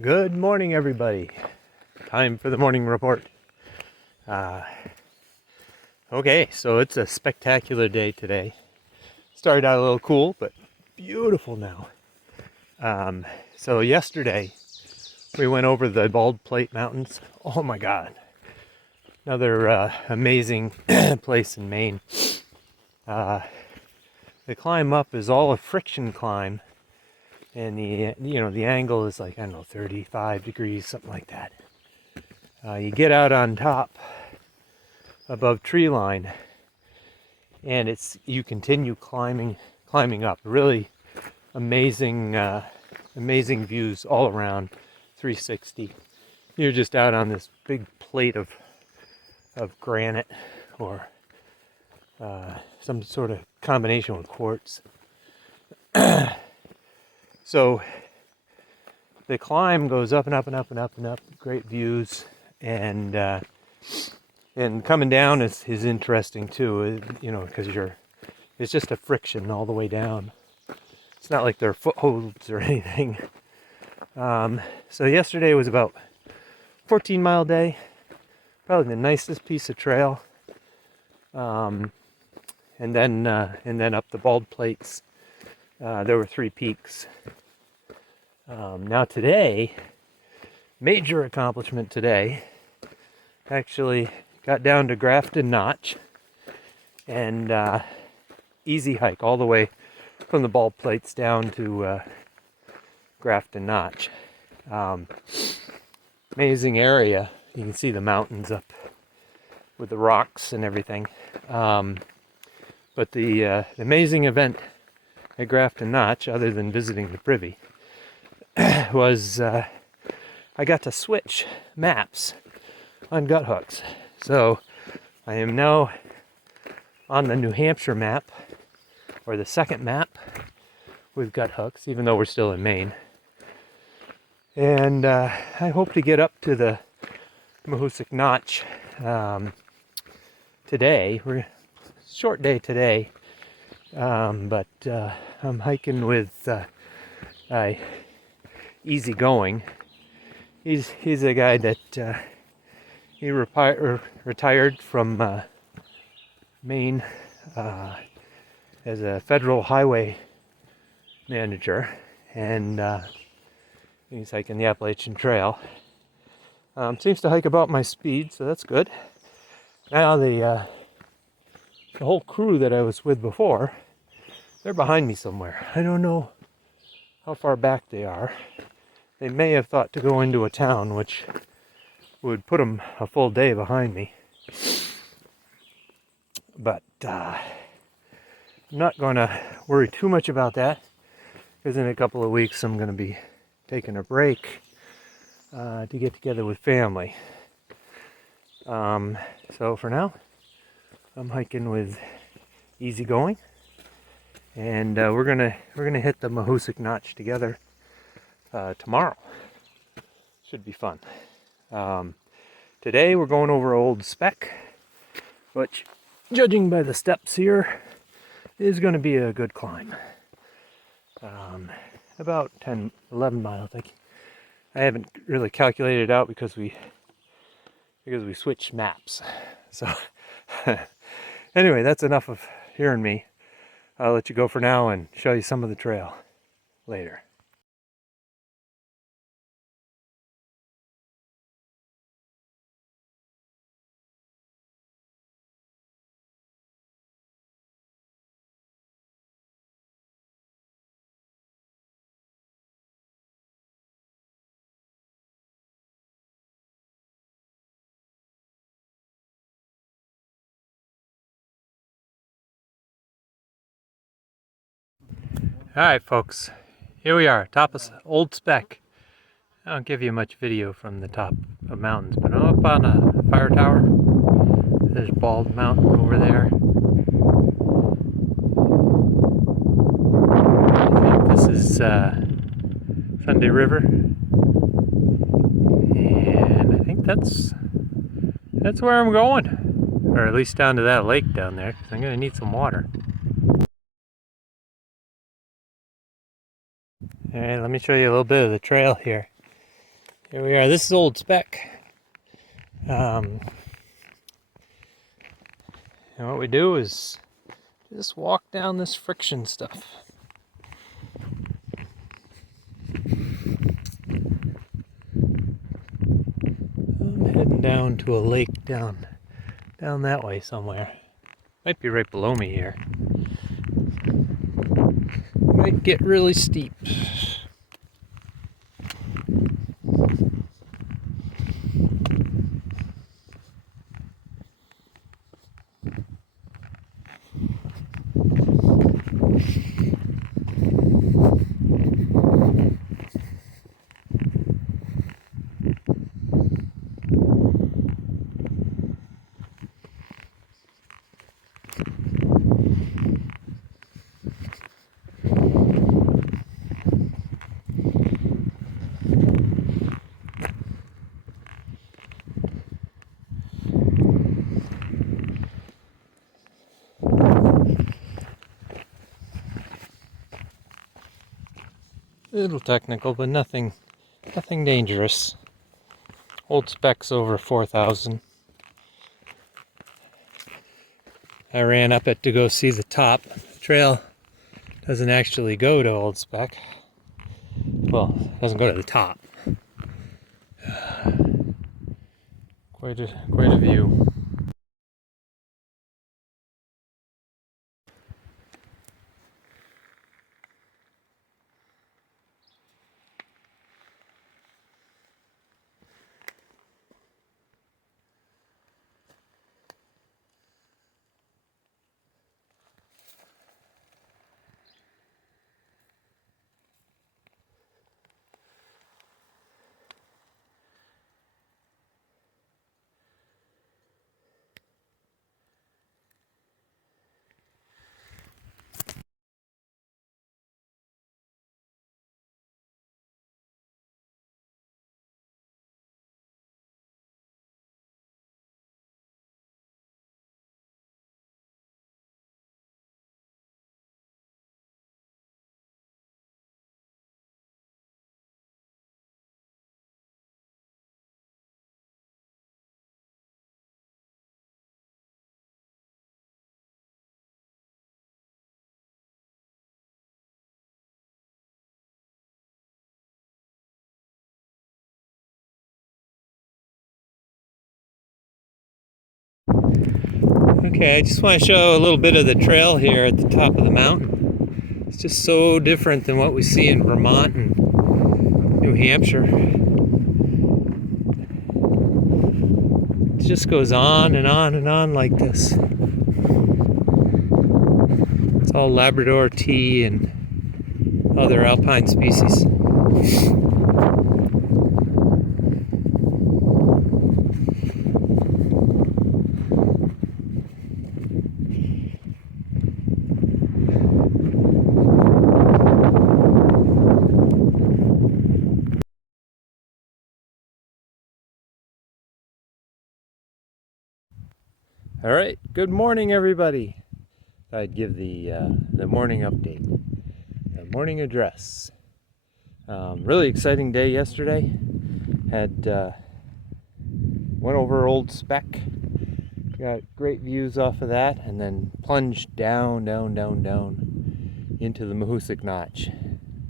Good morning, everybody. Time for the morning report. Okay, so it's a spectacular day today. Started out a little cool, but beautiful now. So yesterday we went over the Bald Plate Mountains. Oh my God, another amazing place in Maine. The climb up is all a friction climb. And the angle is like, I don't know, 35 degrees, something like that. You get out on top above tree line, and you continue climbing up. Really amazing views all around, 360. You're just out on this big plate of granite or some sort of combination with quartz. So the climb goes up and up and up and up and up. Great views, and coming down is interesting too. Because it's just a friction all the way down. It's not like there are footholds or anything. So yesterday was about 14-mile day. Probably the nicest piece of trail. And then up the Bald Plates. There were 3 peaks. Now today, major accomplishment today, actually got down to Grafton Notch, and easy hike all the way from the Bald Plates down to Grafton Notch. Amazing area. You can see the mountains up with the rocks and everything. But the amazing event at Grafton Notch, other than visiting the privy, was I got to switch maps on gut hooks. So I am now on the New Hampshire map, or the second map with gut hooks, even though we're still in Maine. And I hope to get up to the Mahoosic Notch today. We're short day today, but I'm hiking with Easy Going. He's a guy that he retired from Maine as a federal highway manager, and he's hiking the Appalachian Trail. Seems to hike about my speed, so that's good. Now the whole crew that I was with before, they're behind me somewhere. I don't know how far back they are. They may have thought to go into a town, which would put them a full day behind me. But I'm not going to worry too much about that, because in a couple of weeks I'm going to be taking a break to get together with family. So for now, I'm hiking with Easy Going, and we're gonna hit the Mahoosic Notch together tomorrow. Should be fun. Today we're going over Old Spec, which, judging by the steps here, is going to be a good climb. About 11 miles. I haven't really calculated it out because we switched maps. So anyway, that's enough of hearing me. I'll let you go for now and show you some of the trail later. Alright folks, here we are, top of Old Spec. I don't give you much video from the top of mountains, but I'm up on a fire tower. There's Bald Mountain over there. I think this is Sunday River. And I think that's where I'm going. Or at least down to that lake down there, because I'm going to need some water. Alright, let me show you a little bit of the trail here. Here we are. This is Old Spec. And what we do is just walk down this friction stuff. I'm heading down to a lake down that way somewhere. Might be right below me here. Might get really steep. A little technical, but nothing dangerous. Old Spec's over 4,000. I ran up it to go see the top. The trail doesn't actually go to Old Spec. Well, it doesn't go to the top. Quite a view. Okay, I just want to show a little bit of the trail here at the top of the mountain. It's just so different than what we see in Vermont and New Hampshire. It just goes on and on and on like this. It's all Labrador tea and other alpine species. All right, good morning, everybody. I'd give the morning update, the morning address. Really exciting day yesterday. Had went over Old Spec, got great views off of that, and then plunged down into the Mahoosuc Notch.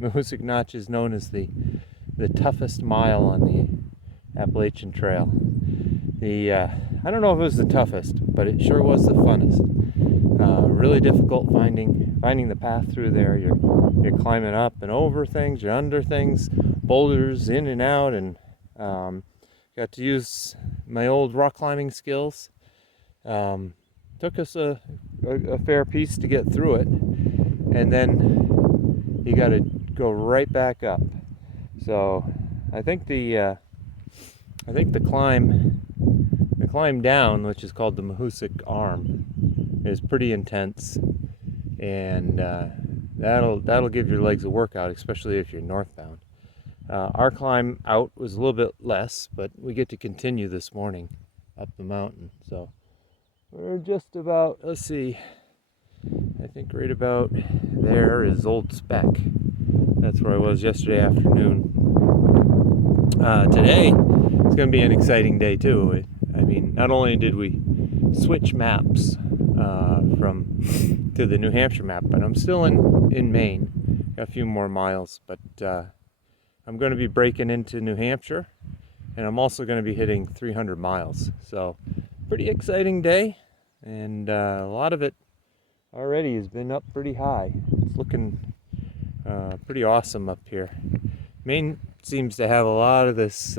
Mahoosuc Notch is known as the toughest mile on the Appalachian Trail. I don't know if it was the toughest, but it sure was the funnest. Really difficult finding the path through there. You're climbing up and over things, you're under things, boulders in and out, and got to use my old rock climbing skills. Took us a fair piece to get through it, and then you got to go right back up. So I think the climb down, which is called the Mahoosuc Arm, is pretty intense, and that'll give your legs a workout, especially if you're northbound. Our climb out was a little bit less, but we get to continue this morning up the mountain. So we're just about, let's see, I think right about there is Old Spec. That's where I was yesterday afternoon. Today it's going to be an exciting day too. I mean, not only did we switch maps from to the New Hampshire map, but I'm still in Maine. Got a few more miles, but I'm going to be breaking into New Hampshire, and I'm also going to be hitting 300 miles. So, pretty exciting day, and a lot of it already has been up pretty high. It's looking pretty awesome up here. Maine seems to have a lot of this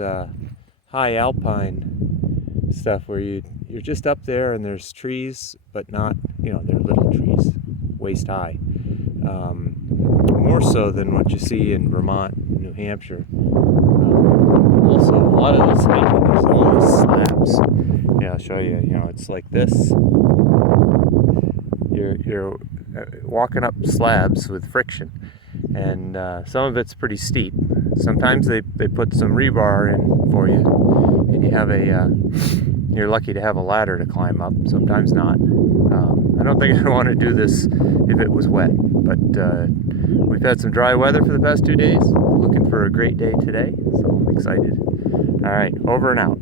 high alpine stuff where you're just up there and there's trees, but not, they're little trees, waist high. More so than what you see in Vermont, New Hampshire. Also, a lot of this hiking is all the slabs. Yeah, I'll show you. It's like this. You're walking up slabs with friction, and some of it's pretty steep. Sometimes they put some rebar in for you, and you have you're lucky to have a ladder to climb up. Sometimes not. I don't think I'd want to do this if it was wet, but we've had some dry weather for the past 2 days. Looking for a great day today, so I'm excited. All right, over and out.